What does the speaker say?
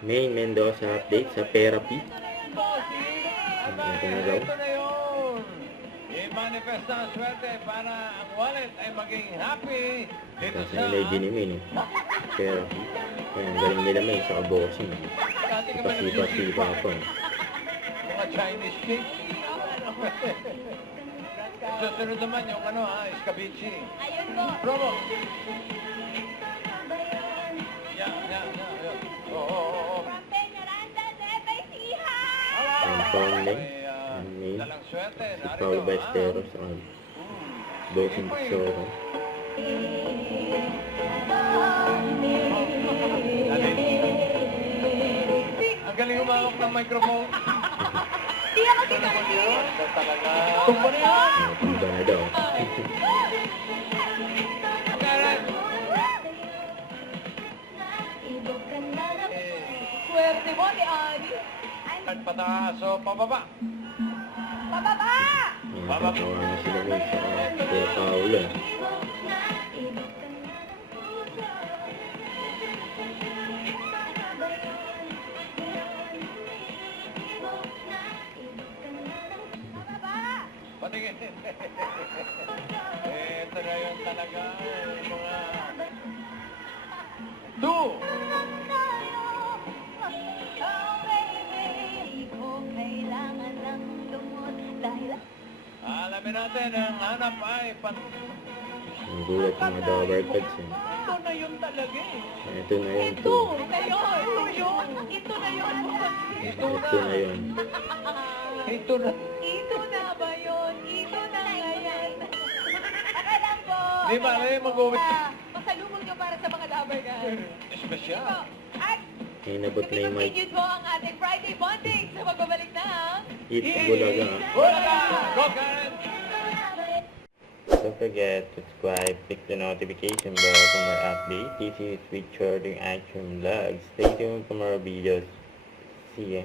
Main Mendoza update sa therapy. Ito na yun. I-manifest ang swerte para ang wallet ay maging happy dito Kasi sa... nila dinimin eh. Therapy. Kaya galing nila may sa boxing. Dati ka ba Pasipa-sipa ako eh. mga Chinese cake? Susunod naman yung escabeche. Ayun po. Promo. Yeah. Oo. From Peñaranda, Nueva Ecija! Ang Pauleng. May Dalang swerte. si Paul Ballesteros sa boxing Soro. Ang galing humawak ng microphone. Di ako gitardi! Talaga. Tumba na yan. Tumba na daw. Karen. Swerte mo, ni Ani. At pataas o pababa. Pababa! Natatawa na sila may sa Kuya Paulo. Patingin. Ito na yun talaga. Mga... Two. Alamin natin, ang hanap ay Ang gulat ng mga Dover Cats eh. Ito na yun talaga eh. Ito na yun Ito to. na yun! Ito na yun! Ito na yun. Ito na. Ito na ba yun? Ito na yan! Akalang po! Di ba, mag-uwi. Pasalubong nyo para sa mga lover guys. Espesyal. At May nabot na yung mic. continue po ang ating Friday bonding sa magbabalik na Eat Bulaga. Bulaga! Go, Karen! Don't forget to subscribe, click the notification bell for more updates. This is Richard Action Vlogs. Stay tuned for more videos. See ya.